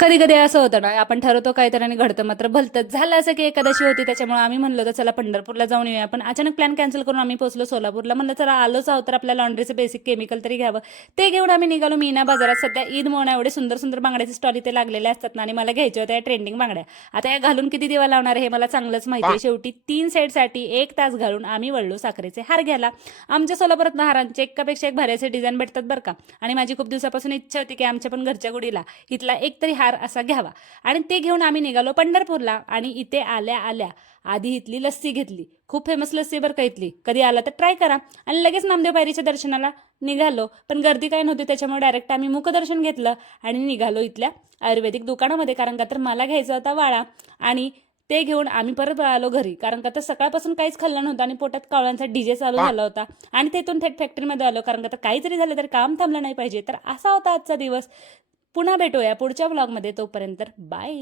कधी कधी असं होतं ना, आपण ठरवतो काहीतरी आणि घडतं मात्र भलतंच. झालं असं की एकादशी होती, त्याच्यामुळे आम्ही म्हणलो होतं चला पंढरपूरला जाऊन येऊया. पण अचानक प्लॅन कॅन्सल करून आम्ही पोहोचलो सोलापूरला. म्हणलं चला आलोच आहोत तर आपल्या लॉन्ड्रीचं बेसिक केमिकल तरी घ्यावं. ते घेऊन आम्ही निघालो मीना बाजारात. सध्या ईद म्हणून एवढे सुंदर सुंदर बांगड्याचे स्टॉल इथे लागलेले असतात ना, आणि मला घ्यायच्या होत्या ट्रेंडिंग बांगड्या. आता या घालून किती दिवा लावणार हे मला चांगलंच माहिती आहे. शेवटी 3 सेटसाठी 1 तास घालून आम्ही वळलो साखरेचे हार घ्यायला. आमच्या सोलापुरात हारांचे एकापेक्षा एक भारी डिझाईन भेटतात बरं का. आणि माझी खूप दिवसापासून इच्छा होती की आमच्या पण घरच्या गुडीला इथला एक तरी हार असा घ्यावा. आणि ते घेऊन आम्ही निघालो पंढरपूरला. आणि इथे आल्या आल्या आधी इथली लस्सी घेतली. खूप फेमस लस्सी बरं का इथली. कधी आला तर ट्राय करा. आणि लगेच नामदेव पायरीच्या दर्शनाला निघालो. पण गर्दी काय नव्हती, त्याच्यामुळे डायरेक्ट आम्ही मुखदर्शन घेतलं आणि निघालो इथल्या आयुर्वेदिक दुकानामध्ये. कारण का तर मला घ्यायचा होता वाळा. आणि ते घेऊन आम्ही परत आलो घरी. कारण का तर सकाळपासून काहीच खाल्लं नव्हतं आणि पोटात कावळ्यांचा डीजे चालू झाला होता. आणि तेथून थेट फॅक्टरीमध्ये आलो. कारण का तर काही जरी झालं तरी काम थांबलं नाही पाहिजे. तर असा होता आजचा दिवस. पुन्हा भेटूया पुढच्या व्लॉगमध्ये. तोपर्यंत बाय.